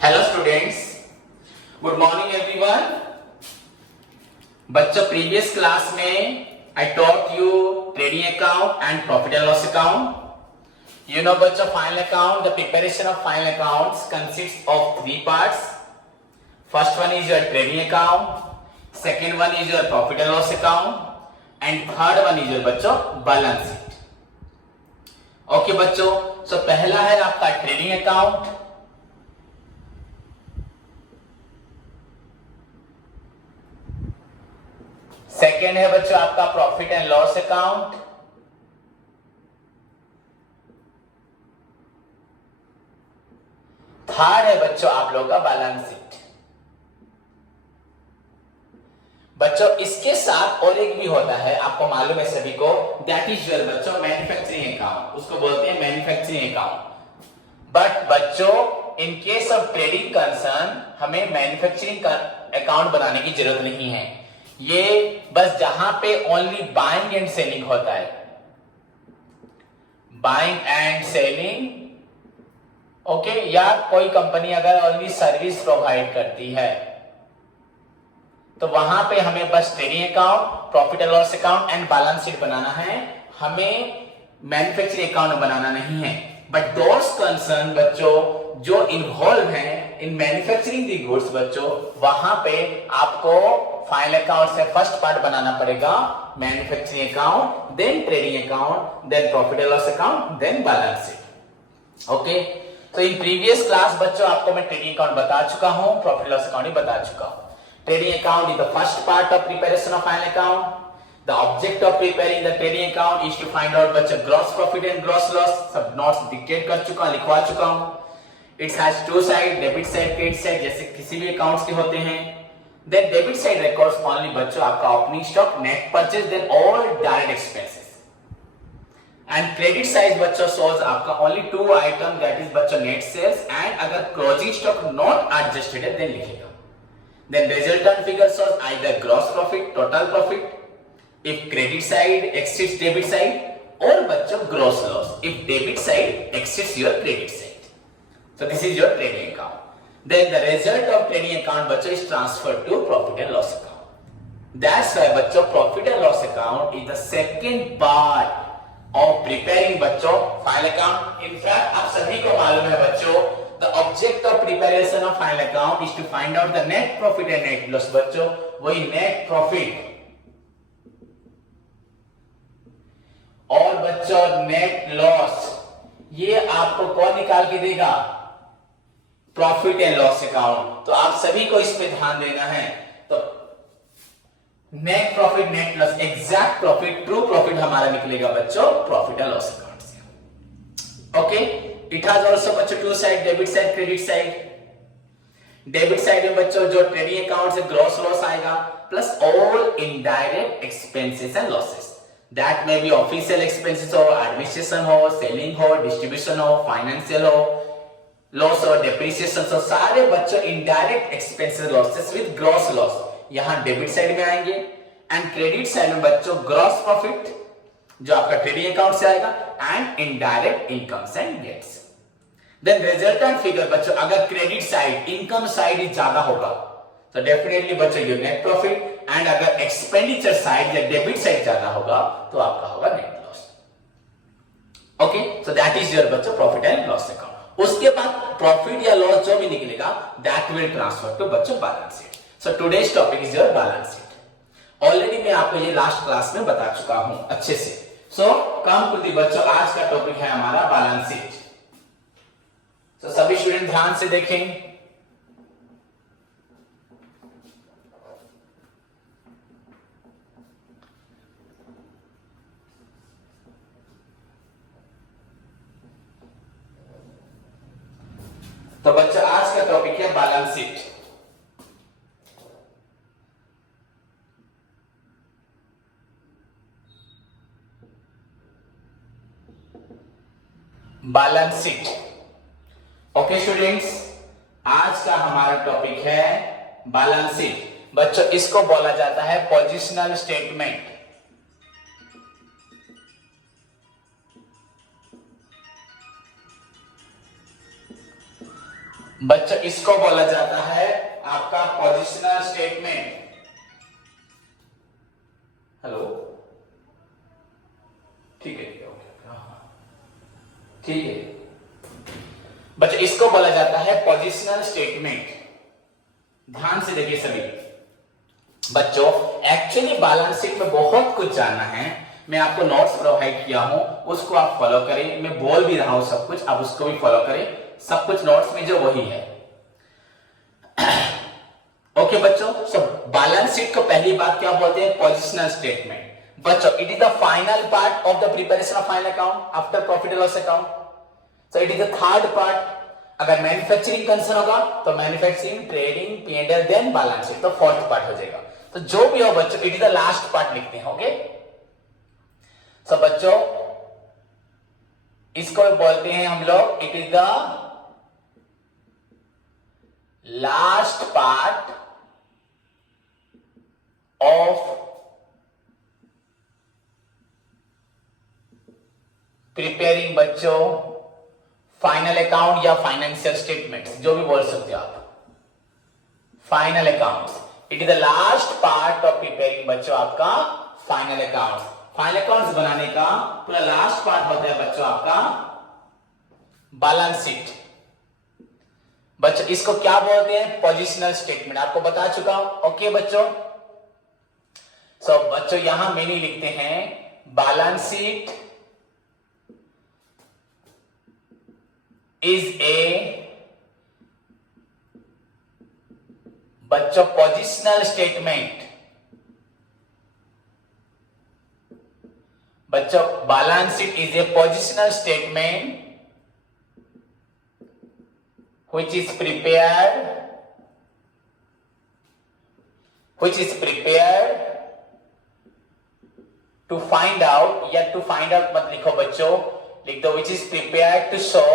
Hello students, good morning everyone. बच्चों, previous class में I taught you trading account and profit and loss account. You know बच्चों, final account, the preparation of final accounts consist of three parts. First one is your trading account, second one is your profit and loss account and third one is your बच्चों balance sheet. Okay बच्चों, so पहला है आपका trading account, second है बच्चों आपका profit and loss account, third है बच्चों आप लोगों का बैलेंस शीट। बच्चों इसके साथ और एक भी होता है, आपको मालूम है सभी को, दैट इज योर बच्चों मैन्युफैक्चरिंग अकाउंट। उसको बोलते हैं मैन्युफैक्चरिंग अकाउंट। बट बच्चों in case of trading concern हमें मैन्युफैक्चरिंग अकाउंट बनाने की जरूरत नहीं है। ये बस जहां पे ओनली बाइंग एंड सेलिंग होता है, बाइंग एंड सेलिंग, ओके, या कोई कंपनी अगर ओनली सर्विस प्रोवाइड करती है तो वहां पे हमें बस trading account, profit and loss account and balance sheet बनाना है, हमें मैन्युफैक्चरिंग अकाउंट बनाना नहीं है। बट दोज कंसर्न बच्चों जो इन्वॉल्व हैं इन मैन्युफैक्चरिंग दी गुड्स बच्चों, वहां पे आपको फाइनल अकाउंट से फर्स्ट पार्ट बनाना पड़ेगा, manufacturing account, then trading account, then profit and loss account, then balance sheet. Okay, तो इन प्रीवियस क्लास बच्चों आपको मैं ट्रेडिंग अकाउंट बता चुका हूं, प्रॉफिट लॉस अकाउंट भी बता चुका हूं। Trading account is the first part of preparation of final account. The object of preparing the trading account is to find out बच्चों gross profit and gross loss। सब notes dictate कर चुका हूं, लिखवा चुका हूं। It has two side, debit side, credit side, जैसे किसी भी अकाउंट्स के होते हैं। Then debit side records only बच्चों आपका opening stock, net purchase, then all direct expenses. And credit side बच्चों shows आपका only two item, that is बच्चों net sales and अगर closing stock not adjusted है then लिखेगा। Then resultant figure shows either gross profit, total profit, if credit side exceeds debit side, or बच्चों gross loss if debit side exceeds your credit side. So this is your trading account. Then the result of trading account बच्चों is transferred to profit and loss account. That's why बच्चों profit and loss account is the second part of preparing बच्चों final account. In fact आप सभी को मालूम है बच्चों, the object of preparation of final account is to find out the net profit and net loss। बच्चों वही net profit और बच्चों net loss ये आपको कौन निकाल के देगा? Profit and loss account. तो आप सभी को इस पे ध्यान देना है। तो net profit, net loss, exact profit, true profit हमारा निकलेगा बच्चों प्रॉफिट एंड लॉस अकाउंट से। ओके, इट हैज आल्सो बच्चों two side, debit side, credit side. Debit side में बच्चों जो ट्रेडिंग अकाउंट से ग्रॉस लॉस आएगा plus all indirect expenses and losses, that may be official expenses हो, administration हो, selling हो, डिस्ट्रीब्यूशन हो, फाइनेंशियल हो, लॉस और डेप्रिसिएशन हो, सारे बच्चों indirect expenses losses with gross loss यहां डेबिट साइड में आएंगे। एंड क्रेडिट साइड में बच्चों ग्रॉस प्रॉफिट जो आपका ट्रेडिंग अकाउंट से आएगा and indirect incomes and gets. Then resultant figure बच्चों अगर क्रेडिट साइड, इनकम साइड ही ज्यादा होगा तो डेफिनेटली बच्चों ये नेट प्रॉफिट, एंड अगर एक्सपेंडिचर साइड या डेबिट साइड ज्यादा होगा तो आपका होगा net loss. Okay, so that is your बच्चों प्रॉफिट एंड लॉस अकाउंट। उसके बाद प्रॉफिट या लॉस जो भी निकलेगा दैट विल ट्रांसफर टू बच्चों balance sheet. So today's topic is your balance sheet. Already मैं आपको ये लास्ट क्लास में बता चुका हूं अच्छे से। सो कम टू दी बच्चों, आज का टॉपिक है हमारा बैलेंस शीट। तो सभी स्टूडेंट ध्यान से देखें। तो बच्चों आज का टॉपिक है balance sheet. Balance sheet. Okay students, आज का हमारा टॉपिक है बैलेंस शीट। बच्चों इसको बोला जाता है पोजिशनल स्टेटमेंट। बच्चों इसको बोला जाता है आपका पोजिशनल स्टेटमेंट। हेलो, ठीक है, ओके, ठीक है बच्चों, इसको बोला जाता है पोजिशनल स्टेटमेंट। ध्यान से देखिए सभी बच्चों, एक्चुअली बैलेंस शीट में बहुत कुछ जानना है। मैं आपको नोट्स प्रोवाइड किया हूं, उसको आप फॉलो करें। मैं बोल भी रहा हूं सब कुछ, आप उसको भी फॉलो करें। सब कुछ नोट्स में जो वही है। ओके बच्चों, सो बैलेंस शीट को पहली बात क्या बोलते हैं? Positional statement. बच्चों, it is the final part of the preparation of final account after profit and loss account. So it is the third part. अगर मैन्युफैक्चरिंग कंसर्न होगा तो manufacturing, trading, P&L, then balance sheet, तो fourth part हो जाएगा। तो जो भी हो बच्चों, it is the last part लिखते हैं। ओके, सो बच्चों इसको बोलते हैं हम लोग, it is the last part of preparing बच्चों फाइनल अकाउंट या फाइनेंशियल स्टेटमेंट, जो भी बोल सकते हो आप। Final accounts, it is the last part of preparing बच्चों आपका फाइनल अकाउंट्स। फाइनल अकाउंट्स बनाने का पूरा लास्ट पार्ट होता है बच्चों आपका बैलेंस शीट। बच्चों इसको क्या बोलते हैं? पोजिशनल स्टेटमेंट, आपको बता चुका हूं। ओके बच्चों, सो बच्चों यहां मैंने लिखते हैं बैलेंस शीट इज ए बच्चों पोजिशनल स्टेटमेंट। बच्चों balance sheet is a positional statement which is prepared to find out, या to find out मत लिखो बच्चों, लिख दो which is prepared to show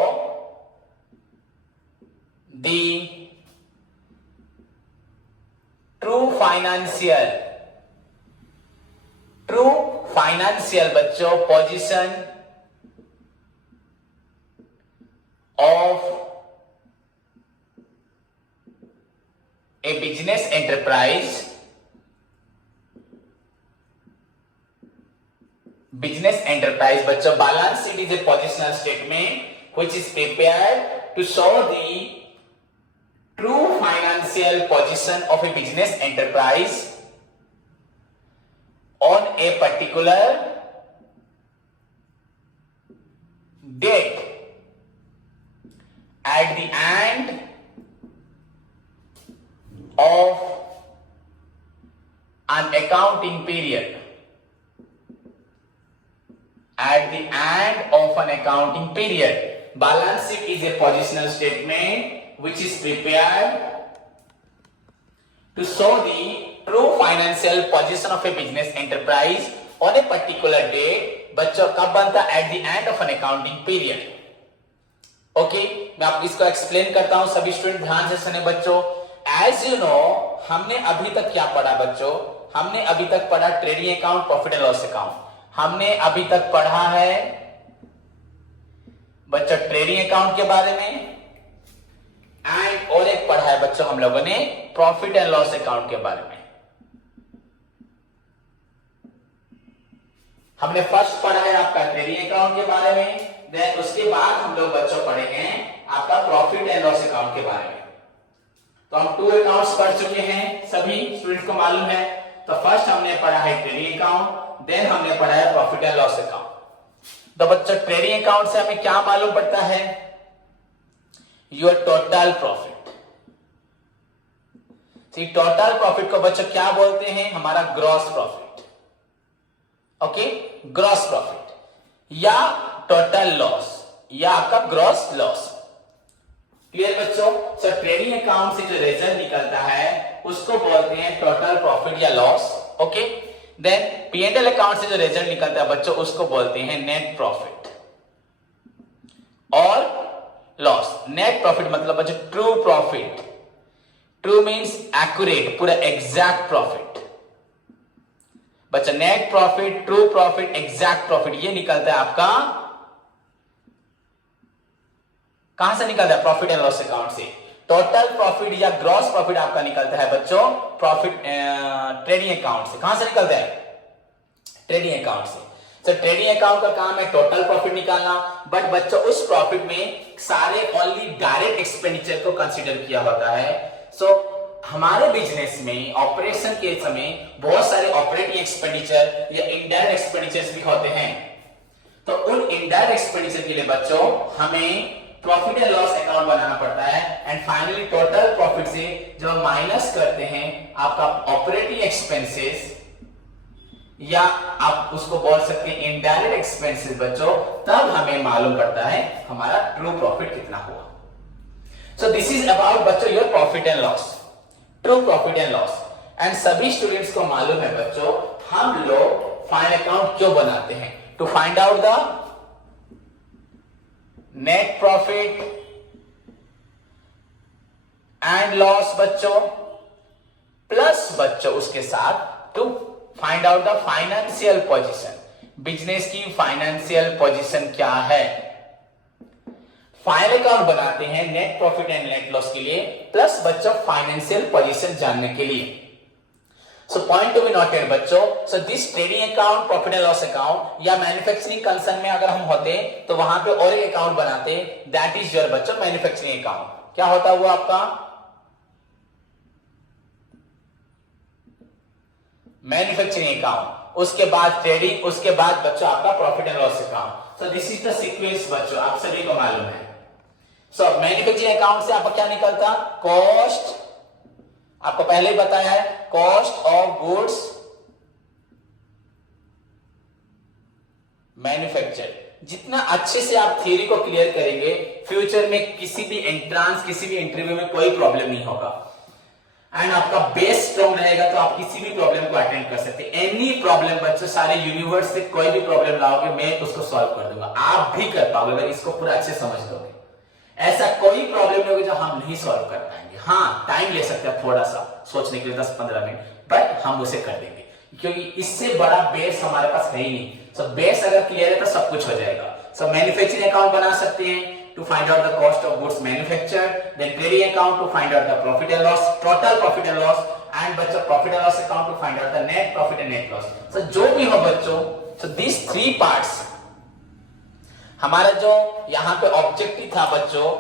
the true financial बच्चों position of a business enterprise बच्चों। Balance sheet is a positional statement which is prepared to show the true financial position of a business enterprise on a particular date at the end of an accounting period. At the end of an accounting period, balance sheet is a positional statement which is prepared to show the true financial position of a business enterprise on a particular date. बच्चों कब बनता है? At the end of an accounting period. Okay, मैं आपको इसको explain करता हूं, सभी स्टूडेंट ध्यान से सुने बच्चों। एज यू नो, हमने अभी तक क्या पढ़ा बच्चों? हमने अभी तक पढ़ा trading account, profit and loss account. हमने अभी तक पढ़ा है बच्चों ट्रेडिंग अकाउंट के बारे में, एंड और एक पढ़ा है बच्चों हम लोगों ने प्रॉफिट एंड लॉस अकाउंट के बारे में। हमने फर्स्ट पढ़ा है आपका ट्रेडिंग अकाउंट के बारे में, देन उसके बाद हम लोग बच्चों पढ़े हैं आपका प्रॉफिट एंड लॉस अकाउंट के बारे में। तो हम 2 अकाउंट्स पढ़ चुके हैं, सभी स्टूडेंट्स को मालूम है। तो फर्स्ट हमने पढ़ा है ट्रेडिंग अकाउंट, देन हमने पढ़ा है प्रॉफिट एंड लॉस अकाउंट। तो बच्चों ट्रेडिंग अकाउंट से हमें क्या मालूम पड़ता है? Your total profit. Total profit को बच्चों क्या बोलते हैं? हमारा gross profit. Okay, gross profit या टोटल लॉस या आपका ग्रॉस लॉस। क्लियर बच्चों? सो ट्रेडिंग अकाउंट से जो रिजल्ट निकलता है उसको बोलते हैं टोटल प्रॉफिट या loss. Okay, then P&L account से जो रिजल्ट निकलता है बच्चों उसको बोलते हैं नेट प्रॉफिट और लॉस। नेट प्रॉफिट मतलब बच्चों true profit. True means accurate, पूरा एग्जैक्ट प्रॉफिट। बच्चों net profit, true profit, exact profit, ये निकलता है आपका कहां से निकलता है? प्रॉफिट एंड लॉस अकाउंट से। टोटल प्रॉफिट या ग्रॉस प्रॉफिट आपका निकलता है बच्चों प्रॉफिट ट्रेडिंग अकाउंट से। कहां से निकलता है? ट्रेडिंग अकाउंट से। तो ट्रेडिंग अकाउंट का काम है टोटल प्रॉफिट निकालना, बट बच्चों उस प्रॉफिट में सारे ओनली डायरेक्ट एक्सपेंडिचर को कंसीडर किया होता है। सो हमारे बिजनेस में ऑपरेशन के समय बहुत सारे ऑपरेटिंग एक्सपेंडिचर या इनडायरेक्ट एक्सपेंडिचर्स भी होते हैं। तो उन इनडायरेक्ट एक्सपेंडिचर के लिए बच्चों हमें प्रॉफिट एंड लॉस अकाउंट बनाना पड़ता है। एंड फाइनली टोटल प्रॉफिट से जब हम माइनस करते हैं आपका ऑपरेटिंग एक्सपेंसेस या आप उसको बोल सकते हैं इनडायरेक्ट एक्सपेंसेस बच्चों, तब हमें मालूम पड़ता है हमारा ट्रू प्रॉफिट कितना हुआ। सो दिस इज अबाउट बच्चों your profit and loss, true profit and loss. And सभी स्टूडेंट्स को मालूम है बच्चों हम लोग फाइनल अकाउंट क्यों बनाते हैं? To find out the net profit and loss बच्चों, प्लस बच्चों उसके साथ to find out the financial position, business की फाइनेंशियल पोजीशन क्या है। फाइनल अकाउंट बनाते हैं net profit and net loss के लिए, प्लस बच्चों फाइनेंशियल पोजीशन जानने के लिए। So point to be noted बच्चों, so this trading account, profit and loss account या मैन्युफैक्चरिंग कंसर्न में अगर हम होते तो वहां पे और एक अकाउंट बनाते, दैट इज योर बच्चों मैन्युफैक्चरिंग अकाउंट। क्या होता है वो आपका? मैन्युफैक्चरिंग अकाउंट, उसके बाद ट्रेडिंग, उसके बाद बच्चों आपका profit and loss account. So this is the sequence बच्चों, आप सभी को मालूम है। सो मैन्युफैक्चरिंग अकाउंट से आपका क्या निकलता? कॉस्ट, आपको पहले ही बताया है, कॉस्ट ऑफ गुड्स मैन्युफैक्चर। जितना अच्छे से आप थ्योरी को क्लियर करेंगे, फ्यूचर में किसी भी एंट्रांस, किसी भी इंटरव्यू में कोई प्रॉब्लम नहीं होगा। एंड आपका बेस स्ट्रॉन्ग रहेगा तो आप किसी भी प्रॉब्लम को अटेंड कर सकते हैं। एनी प्रॉब्लम बच्चों, सारे यूनिवर्स से कोई भी प्रॉब्लम लाओगे मैं उसको सॉल्व कर दूंगा, आप भी कर पाओगे अगर इसको पूरा अच्छे समझ लोगे। ऐसा कोई प्रॉब्लम नहीं होगी जो हम नहीं सॉल्व कर पाएंगे। हाँ टाइम ले सकते हैं थोड़ा सा सोचने के लिए 10-15 मिनट, बट हम उसे कर देंगे क्योंकि इससे बड़ा बेस हमारे पास है ही नहीं। सो बेस अगर क्लियर है तो सब कुछ हो जाएगा। सो मैन्युफैक्चरिंग अकाउंट बना सकते हैं to find out the cost of goods manufactured, then trading account to find out the profit and loss, total profit and loss, and बच्चों profit and loss account to find out the net profit and net loss. So जो भी हो बच्चों, so these three parts हमारा जो यहाँ पे objective था बच्चों,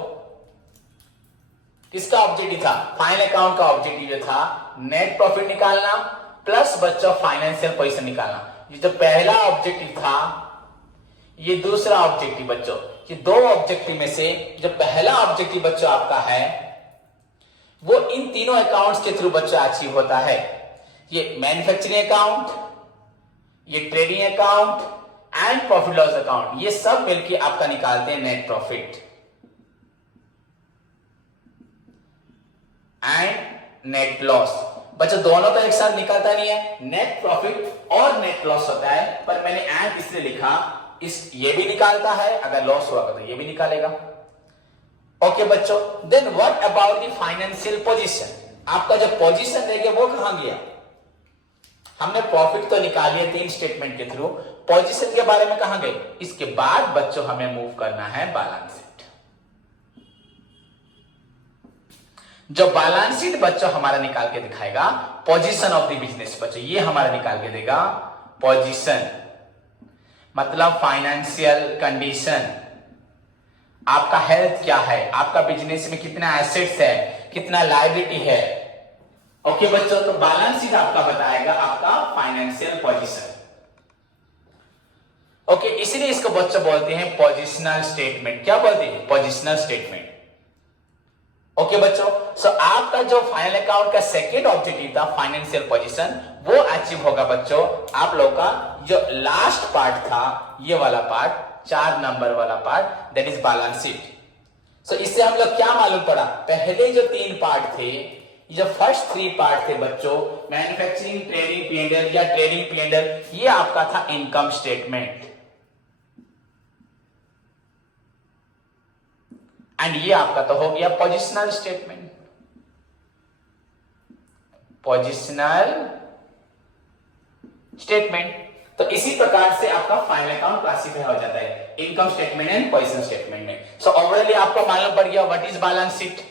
किसका ऑब्जेक्टिव था? फाइनल अकाउंट का ऑब्जेक्टिव था नेट प्रॉफिट निकालना प्लस बच्चों फाइनेंशियल पोजीशन निकालना। ये जो पहला ऑब्जेक्टिव था, ये दूसरा ऑब्जेक्टिव बच्चों, ये दो ऑब्जेक्टिव में से जो पहला ऑब्जेक्टिव बच्चों आपका है वो इन तीनों अकाउंट्स के थ्रू बच्चों अचीव होता है। ये मैन्युफैक्चरिंग अकाउंट, ये trading account and profit loss account, ये सब मिलकर आपका निकालते हैं net profit and net loss. बच्चों दोनों तो एक साथ निकलता नहीं है, नेट प्रॉफिट और नेट लॉस होता है, पर मैंने एंड इसलिए लिखा, इस ये भी निकालता है, अगर लॉस हुआ तो ये भी निकालेगा। ओके बच्चों, then what about the financial position? आपका जो पोजीशन रहेगा वो कहां गया? हमने प्रॉफिट तो निकाल लिया 3 स्टेटमेंट के थ्रू, पोजीशन के बारे में कहां गए? इसके बाद बच्चों हमें मूव करना है बैलेंस शीट। जो बैलेंस शीट बच्चों हमारा निकाल के दिखाएगा पोजीशन ऑफ द बिजनेस। बच्चों ये हमारा निकाल के देगा पोजीशन, मतलब फाइनेंशियल कंडीशन, आपका हेल्थ क्या है, आपका बिजनेस में कितना एसेट्स है, कितना लायबिलिटी है। ओके बच्चों, तो बैलेंस शीट आपका बताएगा आपका फाइनेंशियल पोजीशन। ओके, इसलिए इसको बच्चों बोलते हैं पोजिशनल स्टेटमेंट। क्या बोलते हैं? Positional statement. ओके बच्चों, सो आपका जो फाइनल अकाउंट का सेकेंड ऑब्जेक्टिव था फाइनेंशियल पोजीशन, वो अचीव होगा बच्चों आप लोग का जो लास्ट पार्ट था, ये वाला पार्ट, 4 नंबर वाला part, that is balance sheet. So इससे हम लोग क्या मालूम पड़ा? पहले जो 3 पार्ट थे, जो फर्स्ट 3 पार्ट थे बच्चों, मैन्युफैक्चरिंग, ट्रेडिंग, P&L या ट्रेडिंग P&L, ये आपका था इनकम स्टेटमेंट, एंड ये आपका तो हो गया पोजिशनल स्टेटमेंट। Positional statement. तो इसी प्रकार से आपका फाइनल अकाउंट क्लासिफाई हो जाता है income statement and position statement में। सो ओवरऑल आपको मालूम पड़ गया what is balance sheet.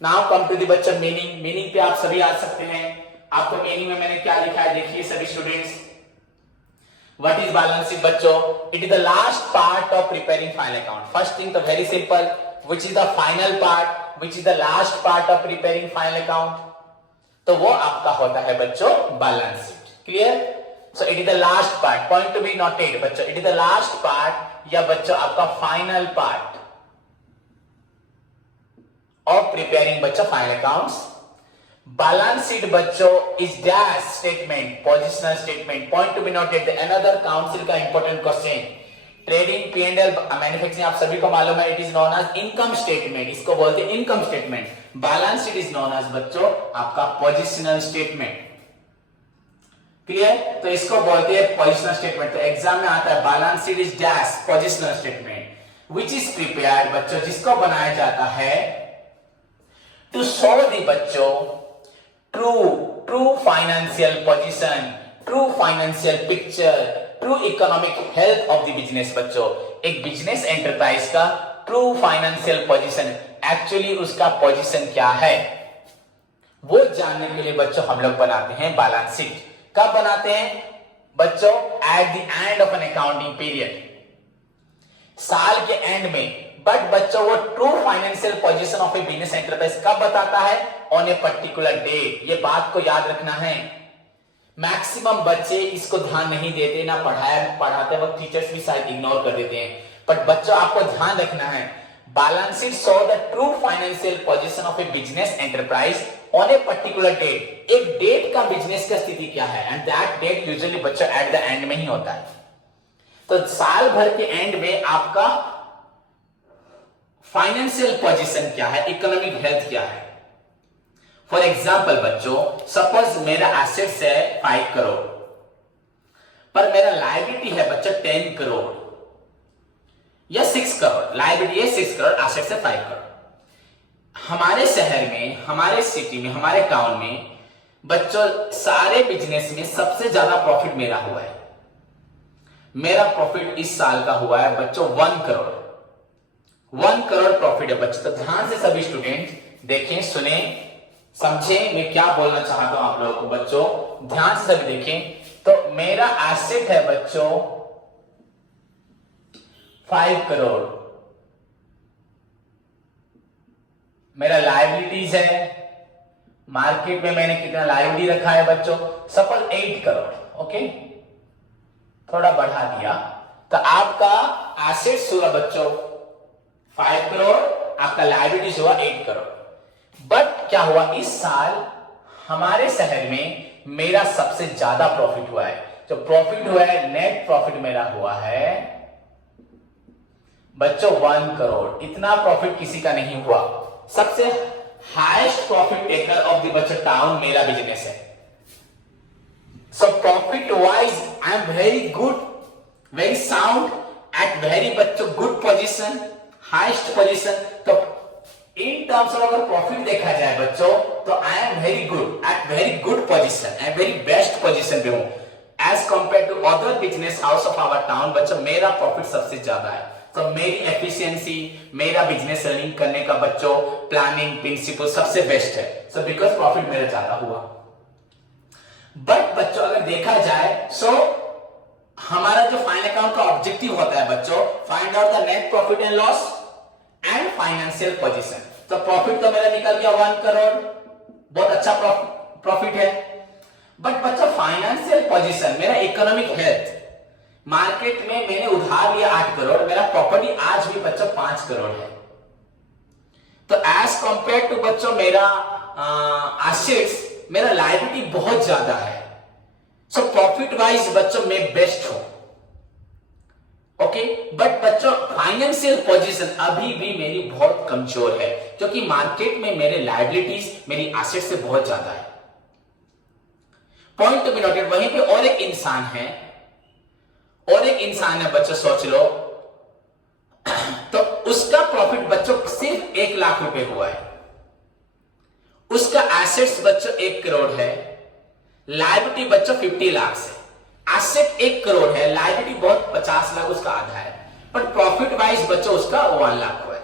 Now come to the बच्चों मीनिंग पे आप सभी आ सकते हैं। आपको मीनिंग में मैंने क्या लिखा है देखिए सभी students. What is balance sheet बच्चों? It is the last part of preparing final account. First thing तो very simple, which is the final part, which is the last part of preparing final account. तो वो आपका होता है बच्चों balance sheet. Clear? So it is the last part. Point to be noted बच्चों. It is the last part या बच्चों आपका final part of preparing बच्चों final accounts. बैलेंस शीट बच्चों is dash statement, positional statement. Point to be noted, another council का important question. Trading P&L manufacturing आप सभी को मालूम है, it is known as income statement, इसको बोलते हैं income statement. Balance sheet is known as बच्चों आपका पोजिशनल स्टेटमेंट। क्लियर? तो इसको बोलते हैं पोजिशनल स्टेटमेंट। तो एग्जाम में आता है balance sheet is dash positional statement which is prepared बच्चों, जिसको बनाया जाता है टू शो दी बच्चों true financial position, true financial picture, true economic health of the business बच्चों। एक बिजनेस एंटरप्राइज का true financial position, एक्चुअली उसका पोजीशन क्या है वो जानने के लिए बच्चों हम लोग बनाते हैं बैलेंस शीट। कब बनाते हैं बच्चों? At the end of an accounting period, साल के एंड में। बट बच्चों वो true financial position of a business enterprise कब बताता है? On a particular date. ये बात को याद रखना है। मैक्सिमम बच्चे इसको ध्यान नहीं देते, ना पढ़ाते वक्त टीचर्स भी शायद इग्नोर कर देते हैं। बट बच्चों आपको ध्यान रखना है, balance sheet show the true financial position of a business enterprise on a particular date. एक डेट का बिजनेस का स्थिति क्या है, एंड दैट डेट यूजुअली बच्चों एट द एंड में ही होता है। तो साल भर के एंड में आपका फाइनेंशियल पोजीशन क्या है, इकोनॉमिक हेल्थ क्या है। फॉर एग्जाम्पल बच्चों, सपोज मेरा एसेट्स है 5 करोड़ पर मेरा लायबिलिटी है बच्चों 10 करोड़ या 6 करोड़। लायबिलिटी है 6 करोड़, एसेट्स है 5 करोड़। हमारे शहर में, हमारे सिटी में, हमारे टाउन में बच्चों सारे बिजनेस में सबसे ज्यादा प्रॉफिट मेरा हुआ है। मेरा प्रॉफिट इस साल का हुआ है बच्चों 1 करोड़। 1 करोड़ प्रॉफिट है बच्चों। तो ध्यान से सभी स्टूडेंट देखें, सुने, समझे मैं क्या बोलना चाहता हूं आप लोगों को बच्चों। ध्यान से सभी देखें। तो मेरा एसेट है बच्चों 5 करोड़, मेरा लायबिलिटीज है, मार्केट में मैंने कितना लायबिलिटी रखा है बच्चों, सपोज 8 करोड़। ओके, थोड़ा बढ़ा दिया। तो आपका एसेट्स हुआ बच्चों 5 करोड़, आपका लायबिलिटीज हुआ 8 करोड़। बट क्या हुआ, इस साल हमारे शहर में मेरा सबसे ज्यादा प्रॉफिट हुआ है। जो प्रॉफिट हुआ है, नेट प्रॉफिट मेरा हुआ है बच्चों 1 करोड़। इतना प्रॉफिट किसी का नहीं हुआ। सबसे highest profit taker of the बच्चों टाउन मेरा बिजनेस है। So profit wise I am very good, very sound, at very बच्चों गुड पोजीशन, हाईएस्ट पोजीशन। तो इन टर्म्स ऑफ अगर प्रॉफिट देखा जाए बच्चों तो I am very good, at very good position, I am very best position पे हूं as compare to other business house of our town. बच्चों मेरा प्रॉफिट सबसे ज्यादा है। तो मेरी एफिशिएंसी, मेरा बिजनेस रनिंग करने का बच्चों प्लानिंग प्रिंसिपल सबसे बेस्ट है। सो बिकॉज प्रॉफिट मेरा ज्यादा हुआ। बट बच्चों अगर देखा जाए सो हमारा जो फाइनल अकाउंट का ऑब्जेक्टिव होता है बच्चों, find out the net profit and loss and financial position. तो प्रॉफिट तो मेरा निकल गया 1 करोड़, बहुत अच्छा प्रॉफिट है। बट बच्चा फाइनेंशियल पोजीशन, मेरा इकोनॉमिक हेल्थ, मार्केट में मैंने उधार लिया 8 करोड़, मेरा प्रॉपर्टी आज भी बच्चों 5 करोड़ है। तो एज कंपेयर टू बच्चों मेरा एसेट्स, मेरा लायबिलिटी बहुत ज्यादा है। सो प्रॉफिट वाइज बच्चों मैं बेस्ट हूं। ओके, बट बच्चों फाइनेंशियल पोजीशन अभी भी मेरी बहुत कमजोर है, क्योंकि मार्केट में मेरे लायबिलिटीज मेरी एसेट से बहुत ज्यादा है। Point to be noted. वहीं पे और एक इंसान है, बच्चों सोच लो, तो उसका प्रॉफिट बच्चों सिर्फ 1 लाख रुपए हुआ है। उसका एसेट्स बच्चों 1 करोड़ है, लायबिलिटी बच्चों 50 लाख है। एसेट 1 करोड़ है, लायबिलिटी बहुत 50 लाख उसका आधा है, बट प्रॉफिट वाइज बच्चों उसका 1 लाख हुआ है।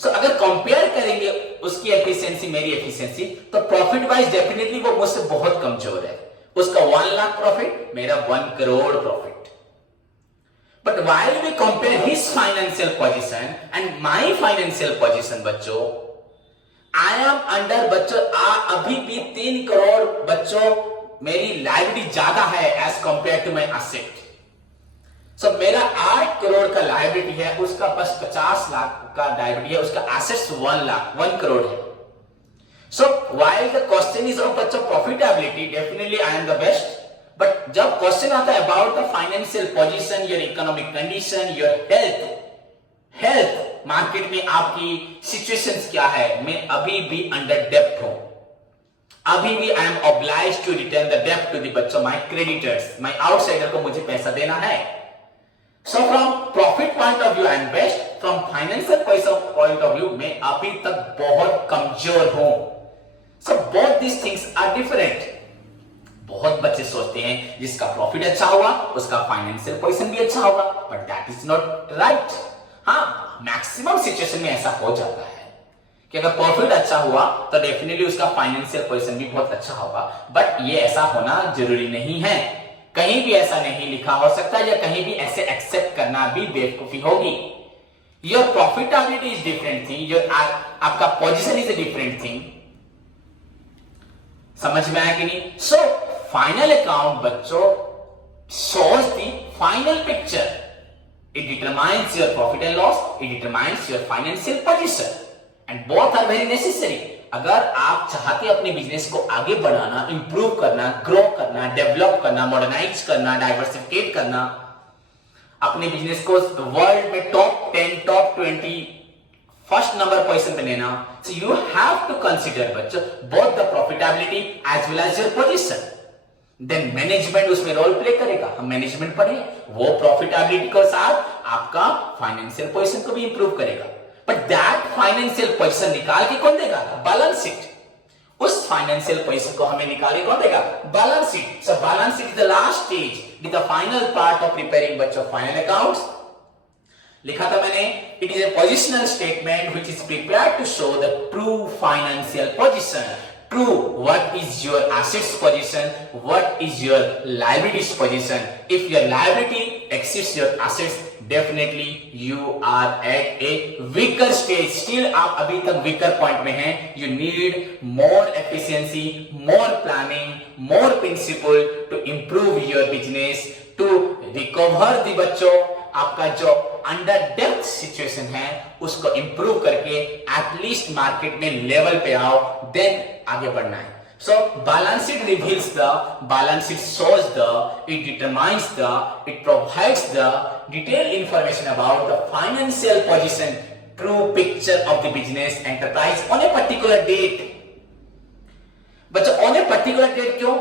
सो अगर कंपेयर करेंगे उसकी एफिशिएंसी एफिशिएंसी मेरी एफिशिएंसी, तो प्रॉफिट वाइज डेफिनेटली वो मुझसे बहुत कमजोर है। उसका 1 लाख प्रॉफिट, मेरा 1 crore profit. But while we compare his financial position and my financial position, बच्चों, I am under, बच्चों, अभी भी 3 करोड़ बच्चों मेरी लायबिलिटी ज्यादा है as compare to my asset. So मेरा 8 करोड़ का लायबिलिटी है, उसका बस 50 लाख का लायबिलिटी है, उसका एसेट्स 1 करोड़ है। सो while the question is of बच्चों profitability, definitely I am the best. But जब क्वेश्चन आता है about the financial position, your economic condition, your health market में आपकी सिचुएशंस क्या है, मैं अभी भी अंडर डेप्ट हूं, अभी भी I am obliged to return the डेप्ट टू द बच्चों माय क्रेडिटर्स, माय आउटसाइडर को मुझे पैसा देना है। So from profit point of view I am best, from financial point of view मैं अभी तक बहुत कमजोर हूं। So both these things are different. बहुत बच्चे सोचते हैं जिसका प्रॉफिट अच्छा होगा उसका फाइनेंशियल पोजीशन भी अच्छा होगा, but that is not right. हाँ, मैक्सिमम सिचुएशन में ऐसा हो जाता है कि अगर प्रॉफिट अच्छा हुआ तो डेफिनेटली उसका फाइनेंशियल पोजीशन भी बहुत अच्छा होगा, बट ये ऐसा होना जरूरी नहीं है। कहीं भी ऐसा नहीं लिखा हो सकता, या कहीं भी ऐसे एक्सेप्ट करना भी बेवकूफी होगी। Your profitability is different thing, your आपका position is a different thing. समझ में आया कि नहीं? सो फाइनल अकाउंट बच्चों shows the final picture. It determines your profit and loss, it determines your financial position, and both are very necessary. अगर आप चाहते अपने बिजनेस को आगे बढ़ाना, इंप्रूव करना, ग्रो करना, डेवलप करना, मॉडर्नाइज करना, डाइवर्सिफिकेट करना, अपने बिजनेस को वर्ल्ड में top 10, top 20 first number position पे लेना, so you have to consider बच्चों both the profitability as well as your position. Then management उसमें रोल प्ले करेगा। हम मैनेजमेंट पढ़े, वो प्रॉफिटेबिलिटी के साथ आपका फाइनेंशियल पोजीशन को भी इंप्रूव करेगा। बट दैट फाइनेंशियल पोजीशन निकाल के कौन देगा? Balance sheet. उस फाइनेंशियल पोजीशन को हमें निकाले कौन देगा? Balance sheet. So balance sheet is the last stage, is the final part of preparing बच्चों फाइनल अकाउंट्स। लिखा था मैंने, it is a positional statement which is prepared to show the true financial position. True, what is your assets position, what is your liabilities position. If your liability exceeds your assets, definitely you are at a weaker stage. Still आप अभी तक weaker point में हैं. You need more efficiency, more planning, more principle to improve your business, to recover the बच्चों आपका जो under depth situation है उसको इंप्रूव करके एटलीस्ट मार्केट में लेवल पे आओ, देन आगे बढ़ना है। So balance sheet reveals the, balance sheet shows the, it determines the, it provides the detail information about the financial position, true picture of the business enterprise on a particular date. बच्चों on a particular date क्यों?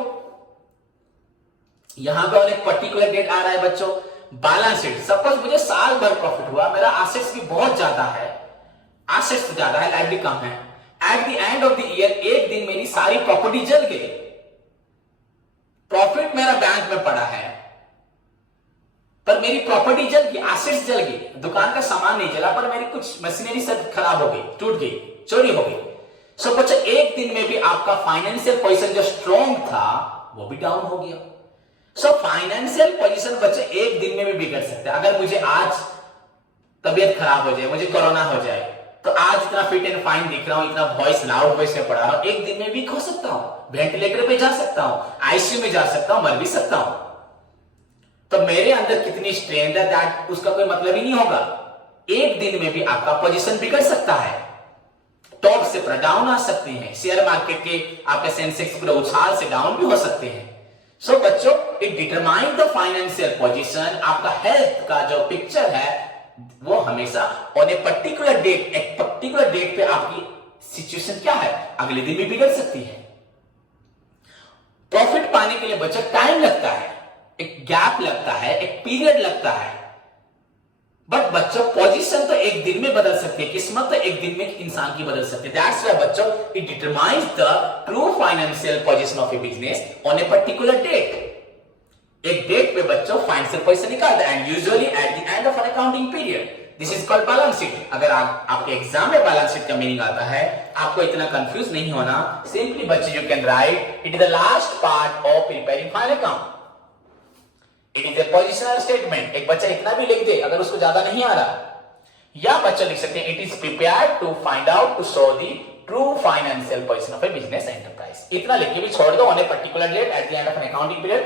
यहां पे on a particular date आ रहा है बच्चों। Balance sheet, suppose मुझे साल भर प्रॉफिट हुआ, मेरा एसेट्स भी बहुत ज्यादा है, एसेट्स ज्यादा है, लायबिलिटी कम है। Eight the end of the year एक दिन मेरी सारी प्रॉपर्टी जल गई, प्रॉफिट मेरा बैंक में पड़ा है पर मेरी प्रॉपर्टी जल गई, एसेट्स जल गई, दुकान का सामान नहीं जला पर मेरी कुछ मशीनरी सब खराब हो गई, टूट गई, चोरी हो गई। सो बच्चों एक दिन में भी आपका फाइनेंशियल पोजीशन जो स्ट्रॉन्ग था वो भी डाउन हो गया। सो फाइनेंशियल पोजीशन बच्चे एक दिन में भी बिगड़ सकते हैं। अगर मुझे आज तबीयत खराब हो जाए, मुझे कोरोना हो जाए, तो आज इतना फिट एंड फाइन दिख रहा हूं, इतना वॉइस लाउड वॉइस में पढ़ा रहा हूं, एक दिन में वीक हो सकता हूं, वेंटिलेटर पे जा सकता हूं, आईसीयू में जा सकता हूं, मर भी सकता हूं। तो मेरे अंदर कितनी स्ट्रेंथ है दैट उसका कोई मतलब ही नहीं होगा। एक दिन में भी आपका पोजीशन बिगड़ सकता है, टॉप से पूरा डाउन आ सकते हैं, शेयर मार्केट के आपके सेंसेक्स पूरा उछाल से डाउन भी हो सकते हैं। सो बच्चों it determine the financial position, आपका हेल्थ का जो पिक्चर है वो हमेशा ऑन ए पर्टिकुलर डेट, एक पर्टिकुलर डेट पे आपकी सिचुएशन क्या है अगले दिन भी बिगड़ सकती है। प्रॉफिट पाने के लिए बच्चों टाइम लगता है, एक गैप लगता है, एक पीरियड लगता है, बट बच्चों पोजीशन तो एक दिन में बदल सकती है, किस्मत तो एक दिन में इंसान की बदल सकती है। दैट्स व्हाई बच्चों it determines the true financial position of a business on a particular date. एक डेट पे बच्चों फाइनेंशियल पोजीशन निकालता है and usually at the end of an accounting period this is called balance sheet. अगर आपके exam में balance sheet का meaning आता है, आपको इतना कंफ्यूज नहीं होना। सिंपली बच्चे you can right it is the last part of preparing final account. It is a positional statement. एक बच्चा इतना भी लिख दे अगर उसको ज्यादा नहीं आ रहा, या बच्चा लिख सकते हैं it is prepared to find out to show the true financial position of a business enterprise. इतना लिख के भी छोड़ दो on a particular date at the end of an accounting period.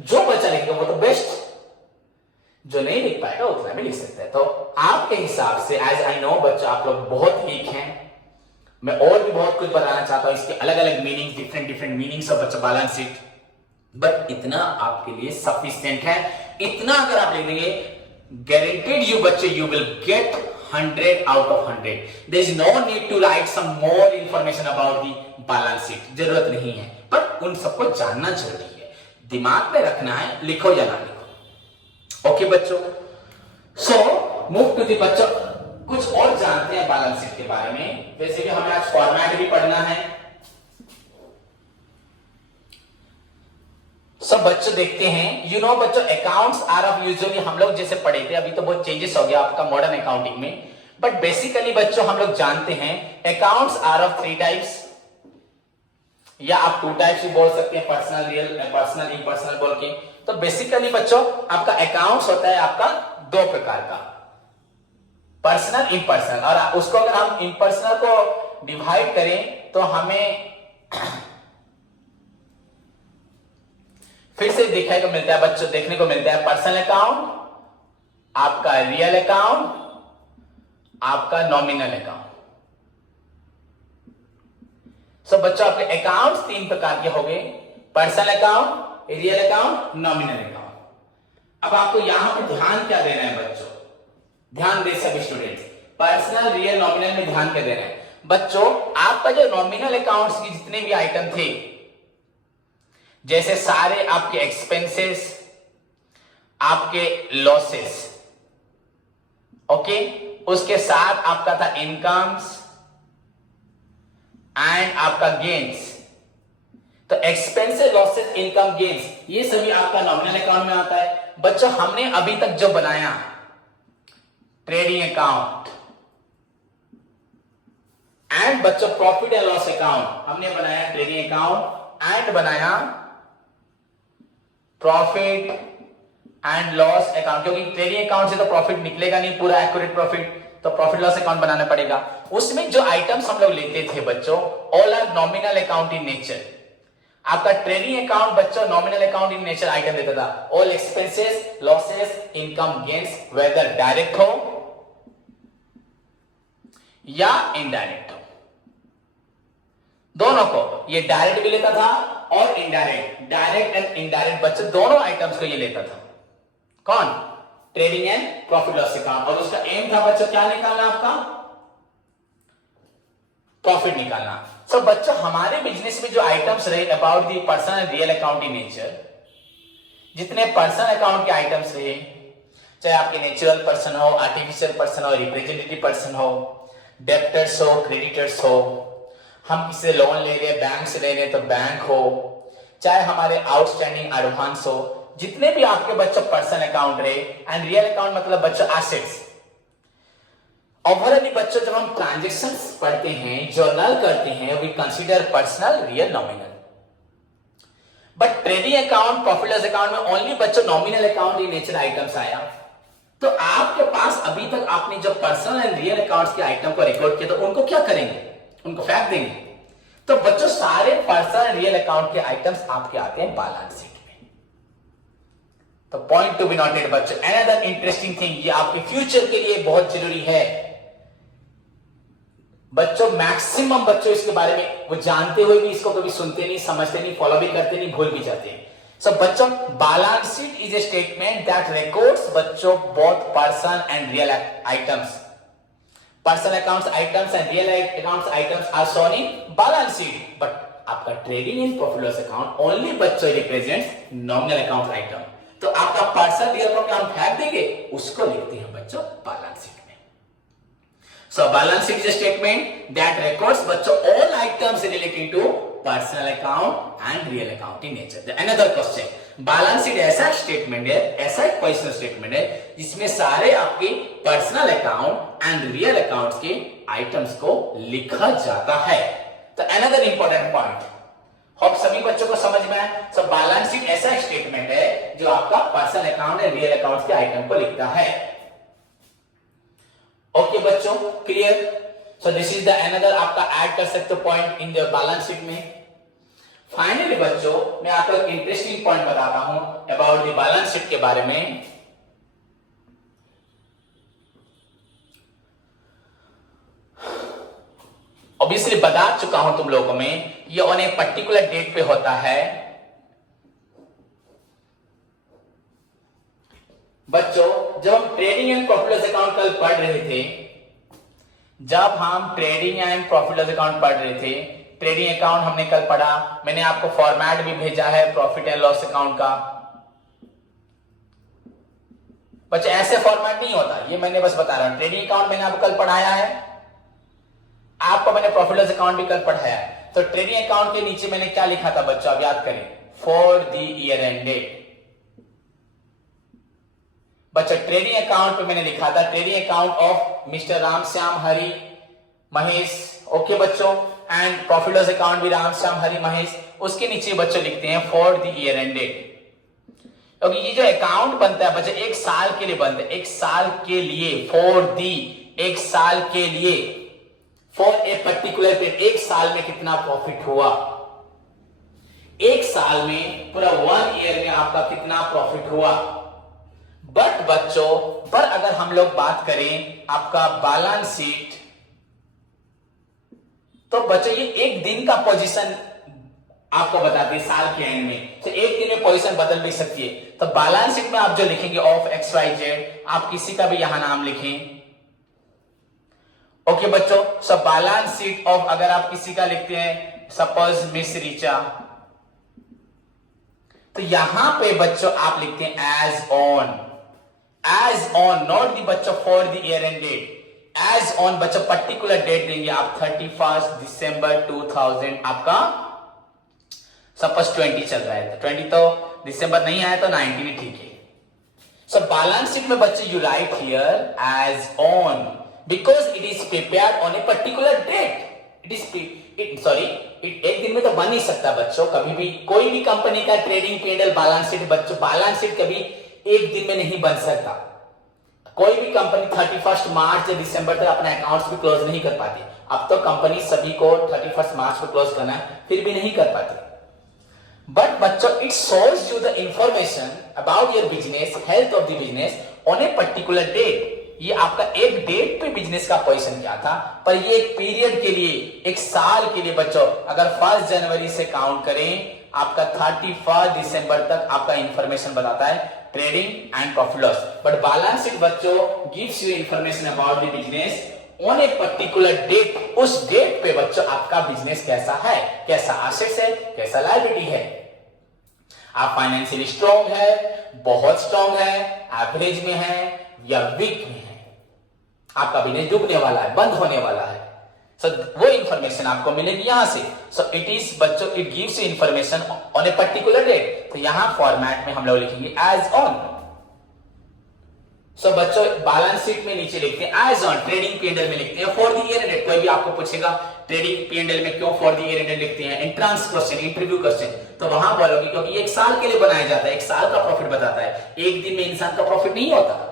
जो बच्चा लिखेगा वो तो बेस्ट, जो नहीं लिख पाएगा उतना भी लिख सकते हैं। तो आपके हिसाब से एज आई नो बच्चा आप लोग बहुत वीक हैं, मैं और भी बहुत कुछ बताना चाहता हूं, इसके अलग अलग मीनिंग्स, डिफरेंट मीनिंग्स ऑफ बच्चा बैलेंस शीट, बट इतना आपके लिए सफिशिएंट है। इतना अगर आप लिख देंगे, गारंटेड यू बच्चे you will get 100 out of 100. There is no need to write some more information about the balance sheet. जरूरत नहीं है, पर उन सबको जानना जरूरी है, दिमाग में रखना है, लिखो या ना लिखो। ओके बच्चों, सो मूव टू द बच्चों कुछ और जानते हैं बैलेंस शीट के बारे में। वैसे कि हमें आज फॉर्मेट भी पढ़ना है। सब बच्चों देखते हैं, यू नो बच्चों अकाउंट्स आर ऑफ यूजुअली हम लोग जैसे पढ़े थे, अभी तो बहुत चेंजेस हो गया आपका मॉडर्न अकाउंटिंग में, बट बेसिकली बच्चों हम लोग जानते हैं अकाउंट्स आर ऑफ 3 टाइप्स, या आप 2 टाइप्स भी बोल सकते हैं, पर्सनल रियल, पर्सनल इम्पर्सनल बोल के। तो बेसिकली बच्चों आपका अकाउंट्स होता है आपका 2 प्रकार का, पर्सनल इम्पर्सनल। और उसको अगर हम इम्पर्सनल को डिवाइड करें तो हमें फिर से देखने को मिलता है बच्चों, देखने को मिलता है पर्सनल अकाउंट, आपका रियल अकाउंट, आपका नॉमिनल अकाउंट। सो बच्चों आपके अकाउंट्स 3 प्रकार के हो गए, personal account, real account, nominal account. अब आपको यहां पर ध्यान क्या देना है बच्चों, ध्यान दे सभी स्टूडेंट्स, पर्सनल रियल नॉमिनल में ध्यान क्या देना है बच्चों। आपका जो नॉमिनल अकाउंट्स की जितने भी आइटम थे, जैसे सारे आपके एक्सपेंसेस, आपके लॉसेस, ओके, उसके साथ आपका था इनकम्स एंड आपका गेन्स। तो एक्सपेंसेस, लॉसेस, इनकम, गेन्स, ये सभी आपका नॉमिनल अकाउंट में आता है। बच्चों हमने अभी तक जो बनाया ट्रेडिंग अकाउंट एंड बच्चों प्रॉफिट एंड लॉस अकाउंट, हमने बनाया ट्रेडिंग अकाउंट एंड बनाया प्रॉफिट एंड लॉस अकाउंट, क्योंकि ट्रेडिंग अकाउंट से तो प्रॉफिट निकलेगा नहीं पूरा एक्यूरेट प्रॉफिट, तो प्रॉफिट लॉस अकाउंट बनाना पड़ेगा। उसमें जो आइटम्स हम लोग लेते थे बच्चों, all are nominal account in nature. आपका ट्रेडिंग अकाउंट बच्चों nominal account in nature item देता था, all expenses, losses, income, gains, weather direct हो या इनडायरेक्ट हो, दोनों को। ये डायरेक्ट भी लेता था और इनडायरेक्ट, डायरेक्ट एंड इनडायरेक्ट बच्चों दोनों आइटम्स को ये लेता था। कौन? Trading and profit loss account. और उसका एम था बच्चों क्या निकालना, आपका प्रॉफिट निकालना। सो बच्चों हमारे बिजनेस में जो आइटम्स रहे about the personal real account in nature, जितने पर्सनल अकाउंट के आइटम्स रहे, चाहे आपके नेचुरल पर्सन हो, आर्टिफिशियल पर्सन हो, रिप्रेजेंटेटिव पर्सन हो, डेप्टर्स हो, क्रेडिटर्स हो, हम किसी लोन ले रहे, बैंक से ले रहे तो बैंक हो, चाहे हमारे आउटस्टैंडिंग एडवांस हो, जितने भी आपके बच्चों पर्सनल अकाउंट रहे एंड रियल अकाउंट मतलब बच्चों एसेट्स। ओवरऑल बच्चों जब हम ट्रांजैक्शंस पढ़ते हैं, जर्नल करते हैं, we consider personal, real, nominal. But trading account, profit loss account में ओनली बच्चों nominal account in nature items आया। तो आपके पास अभी तक आपने जो पर्सनल एंड रियल अकाउंट्स के आइटम को रिकॉर्ड किया, तो उनको क्या करेंगे, उनको फेंक देंगे। तो बच्चों सारे पर्सनल एंड रियल अकाउंट के आइटम्स आपके आते हैं बैलेंस शीट में। तो पॉइंट टू बी नोटेड बच्चों, अनदर इंटरेस्टिंग थिंग, ये आपके फ्यूचर के लिए बहुत जरूरी है बच्चों। मैक्सिमम बच्चों इसके बारे में वो जानते हुए भी इसको कभी सुनते नहीं, समझते नहीं, फॉलो भी करते नहीं, भूल भी जाते हैं। सो बच्चों balance sheet is a statement that records बच्चों both person and real items. Personal accounts items and real accounts items are shown in balance sheet, but आपका trading and profit loss account only बच्चों represents nominal account item. तो आपका personal real account हम फेंक देंगे, उसको लिखते हैं बच्चों बैलेंस शीट में। So balance sheet is a statement that records बच्चों all items relating to personal account and real account in nature. Another question, balance sheet ऐसा स्टेटमेंट है, ऐसा एक पोजिशनल स्टेटमेंट है जिसमें सारे आपके personal account and real accounts के आइटम्स को लिखा जाता है। तो अनदर इंपॉर्टेंट पॉइंट, होप सभी बच्चों को समझ में आए। सो बैलेंस शीट ऐसा स्टेटमेंट है जो आपका personal account and real accounts के आइटम को लिखता है। ओके बच्चों, clear? So this is the another आपका ऐड कर सकते हो point in the balance sheet में। फाइनली बच्चों, मैं आपको एक इंटरेस्टिंग पॉइंट बताता हूं अबाउट द बैलेंस शीट के बारे में। ऑब्वियसली बता चुका हूं तुम लोगों में, ये ऑन एक पर्टिकुलर डेट पे होता है। बच्चों, जब हम trading and profit loss account कल पढ़ रहे थे, जब हम trading and profit loss account पढ़ रहे थे, ट्रेडिंग अकाउंट हमने कल पढ़ा, मैंने आपको फॉर्मेट भी भेजा है प्रॉफिट एंड लॉस अकाउंट का। बच्चे ऐसे फॉर्मेट नहीं होता, ये मैंने बस बता रहा हूं। ट्रेडिंग अकाउंट मैंने आपको कल पढ़ाया है, आपको मैंने प्रॉफिट लॉस अकाउंट भी कल पढ़ाया है। तो ट्रेडिंग अकाउंट के नीचे मैंने क्या लिखा था बच्चों, आप याद करें, for the year end date. बच्चों ट्रेडिंग अकाउंट पे मैंने लिखा था trading account of mister Ram Shyam Hari Mahesh. Okay बच्चों, एंड प्रॉफिट लॉस अकाउंट भी राम श्याम हरि महेश। उसके नीचे बच्चों लिखते हैं for the year end date. क्योंकि ये जो अकाउंट बनता है बच्चों एक साल के लिए बनता है, एक साल के लिए, फॉर दी, एक साल के लिए, फॉर ए पर्टिकुलर पीरियड, एक साल में कितना प्रॉफिट हुआ, एक साल में पूरा 1 ईयर में आपका कितना प्रॉफिट हुआ। बट बच्चों, पर अगर हम लोग बात करें आपका बैलेंस शीट, तो बच्चों ये एक दिन का पोजीशन आपको बताती है साल के एंड में। तो एक दिन में पोजीशन बदल भी सकती है। तो बैलेंस शीट में आप जो लिखेंगे ऑफ XYZ, आप किसी का भी यहां नाम लिखें। ओके बच्चों, सो बैलेंस शीट ऑफ अगर आप किसी का लिखते हैं सपोज मिस रीचा, तो यहां पे बच्चों आप लिखते हैं as on, as on, not the बच्चों for the year end date, as on बच्चों पर्टिकुलर डेट देंगे आप 31 दिसंबर 2000, आपका सपोज 20 चल रहा है तो 20 तो दिसंबर नहीं आया तो 19 ही ठीक है। सो बैलेंस शीट में बच्चे you write here as on because it is prepared on a particular date. It is sorry, एक दिन में तो बन नहीं सकता बच्चों, कभी भी कोई भी कंपनी का ट्रेडिंग पीरियड बैलेंस शीट बच्चों, बैलेंस शीट कभी एक दिन में नहीं बन सकता। कोई भी कंपनी 31 मार्च या दिसंबर तक अपने अकाउंट्स भी क्लोज नहीं कर पाती। अब तो कंपनी सभी को 31 मार्च को क्लोज करना है, फिर भी नहीं कर पाती। बट बच्चों it shows you the information about your business, health of the business on a particular date. ये आपका एक डेट पे बिजनेस का पोजीशन क्या था, पर ये एक पीरियड के लिए, एक साल के लिए बच्चों, अगर 1 जनवरी से काउंट करें आपका 31 दिसंबर तक आपका इंफॉर्मेशन बताता है trading and profit loss. But balance sheet बच्चों gives you information about the business on a particular date. उस डेट पे बच्चों आपका बिजनेस कैसा है, कैसा एसेट्स है, कैसा लायबिलिटी है, आप फाइनेंशियली स्ट्रॉन्ग है, बहुत स्ट्रॉन्ग है, एवरेज में है या वीक में है, आपका बिजनेस डूबने वाला है, बंद होने वाला है। सो वो इंफॉर्मेशन आपको मिलेगी यहां से। सो इट इज बच्चों it gives you information on a particular date. तो यहां फॉर्मेट में हम लोग लिखेंगे एज ऑन। सो बच्चों बैलेंस शीट में नीचे लिखते हैं एज ऑन, ट्रेडिंग पीएनएल में लिखते हैं फॉर द ईयर एंड। कोई भी आपको पूछेगा ट्रेडिंग पीएनएल में क्यों फॉर द ईयर एंड लिखते हैं, एंट्रेंस क्वेश्चन, इंटरव्यू क्वेश्चन, तो वहां बोलोगे क्योंकि एक साल के लिए बनाया जाता है, एक साल का प्रॉफिट बताता है, एक दिन में इंसान का प्रॉफिट नहीं होता।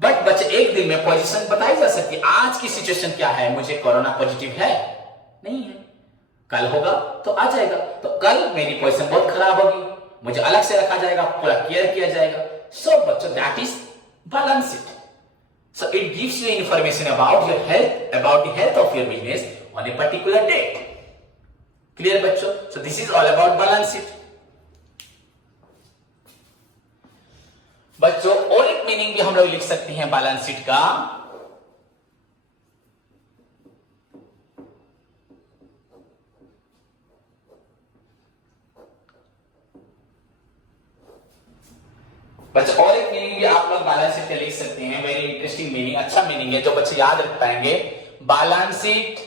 बट बच्चे एक दिन में पोजीशन बताई जा सकती है। आज की सिचुएशन क्या है, मुझे कोरोना पॉजिटिव है, नहीं है, कल होगा तो आ जाएगा, तो कल मेरी पोजीशन बहुत खराब होगी, मुझे अलग से रखा जाएगा, पूरा केयर किया जाएगा। सो बच्चों that is balance sheet. So it gives you information about your health, about the health of your business on a particular date. Clear बच्चों? So this is all about balance sheet. बच्चों और एक meaning भी हम लोग लिख सकते हैं बैलेंस शीट का। बच्चों और एक मीनिंग भी आप लोग बैलेंस शीट का लिख सकते हैं, वेरी इंटरेस्टिंग मीनिंग, अच्छा मीनिंग है जो बच्चे याद रख पाएंगे। Balance sheet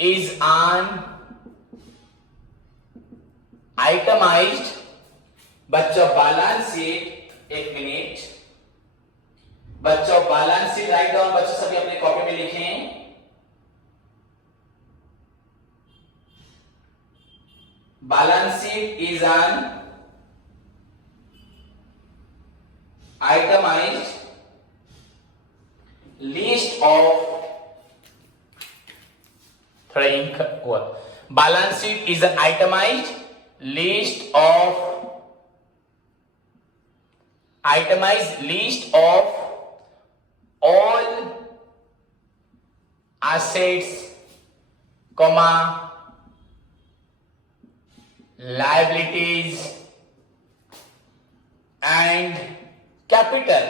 is an itemized, बच्चों बैलेंस शीट, एक मिनट बच्चों, बैलेंस शीट राइट डाउन बच्चों, सभी अपने कॉपी में लिखें। Balance sheet is N itemized list of, थोड़ा इंक हुआ, balance sheet is N itemized list of, itemized list of all assets, comma, liabilities and capital.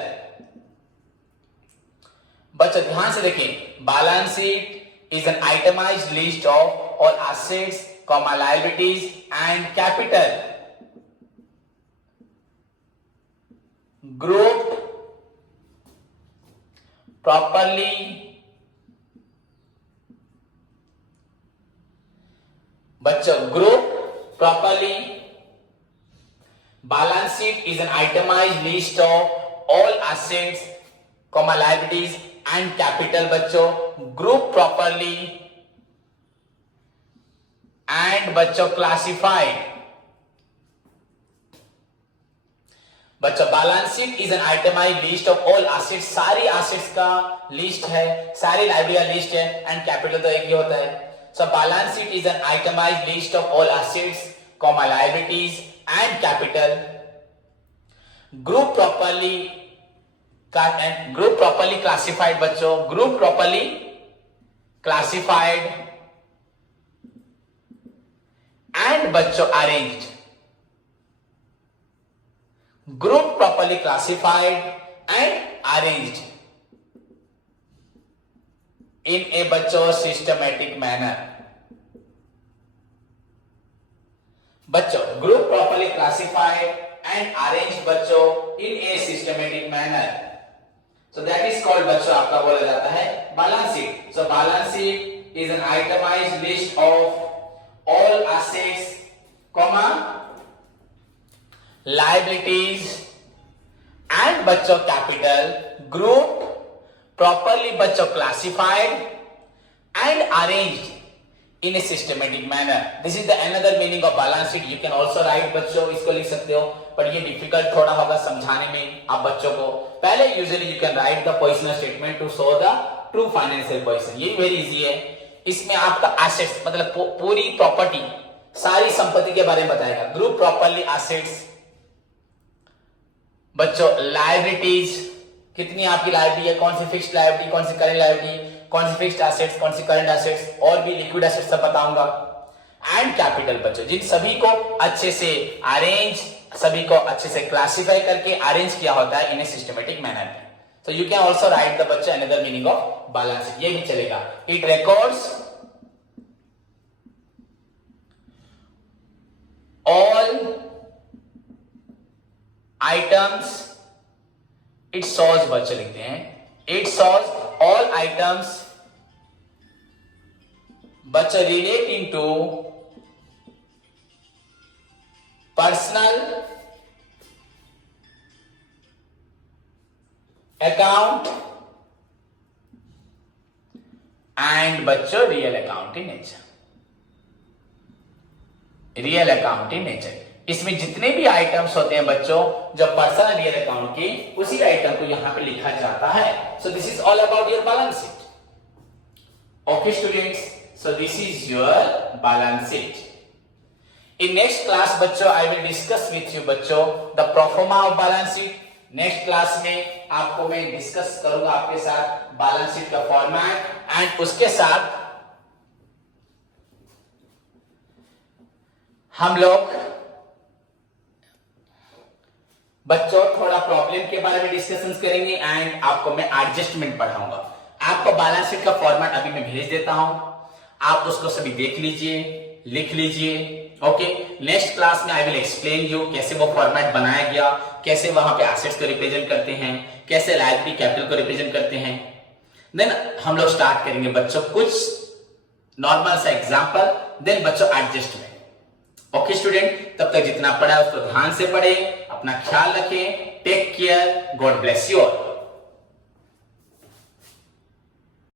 बच्चों ध्यान से देखें, balance sheet is an itemised list of all assets, comma, liabilities and capital group properly, बच्चों group properly. Balance sheet is an itemized list of all assets, comma, liabilities and capital बच्चों group properly and बच्चों classified। बच्चों balance sheet is an itemised list of all assets, सारी assets का list है, सारी liability का list है and capital तो एक ही होता है। So balance sheet is an itemised list of all assets, comma, liabilities and capital group properly classified बच्चों, group properly classified and बच्चों arranged, group properly classified and arranged in a बच्चों systematic manner। बच्चों group properly classified and arrange बच्चों in a systematic manner, so that is called बच्चों आपका बोला जाता है balance sheet. So balance sheet is an itemised list of all assets, comma, liabilities and बच्चों capital group properly बच्चों classified and arranged in a systematic manner। This is the another meaning of balance sheet। You can also write बच्चों, इसको लिख सकते हो, पर ये difficult थोड़ा होगा समझाने में आप बच्चों को। पहले usually you can write the positional statement to show the true financial position, ये वेरी इजी है। इसमें आपका एसेट्स मतलब पूरी प्रॉपर्टी, सारी संपत्ति के बारे में बताएगा। ग्रुप प्रॉपर्ली एसेट्स बच्चों, लायबिलिटीज, कितनी आपकी लायबिलिटी है, कौन सी फिक्स्ड लायबिलिटी, कौन सी करंट लायबिलिटी, कौन सी फिक्स्ड एसेट्स, कौन सी करंट एसेट्स, और भी लिक्विड एसेट्स सब बताऊंगा। एंड कैपिटल बच्चों, जिन सभी को अच्छे से अरेंज, सभी को अच्छे से क्लासिफाई करके अरेंज किया होता है in a systematic manner. So you can also write the बच्चों another meaning of balance sheet, ये भी चलेगा। It records all items, it shows बच्चों लिखते हैं, इट शोज all items बच्चों relating to personal account and बच्चों real account in nature, real account in nature। इसमें जितने भी आइटम्स होते हैं बच्चों जो पर्सनल रियल अकाउंट के, उसी आइटम को यहां पे लिखा जाता है। So this is all about your balance sheet. Okay students, so this is your balance sheet. In next class बच्चों I will discuss with you बच्चों the proforma of balance sheet. Next class में आपको मैं discuss करूंगा आपके साथ balance sheet का format and उसके साथ हम लोग बच्चों थोड़ा प्रॉब्लम के बारे में डिस्कशंस करेंगे एंड आपको मैं एडजस्टमेंट पढ़ाऊंगा। आपको बैलेंस शीट का फॉर्मेट अभी मैं भेज देता हूं, आप उसको सभी देख लीजिए, लिख लीजिए। ओके, नेक्स्ट क्लास में आई विल एक्सप्लेन यू कैसे वो फॉर्मेट बनाया गया, कैसे वहां पे एसेट्स को रिप्रेजेंट करते हैं, कैसे लायबिलिटी कैपिटल को रिप्रेजेंट करते हैं। देन हम लोग स्टार्ट करेंगे बच्चों कुछ नॉर्मल सा एग्जाम्पल, देन बच्चों एडजस्टमेंट। ओके स्टूडेंट, तब तक जितना पढ़ा उसको ध्यान से पढ़े, अपना ख्याल रखें, take care, God bless you all.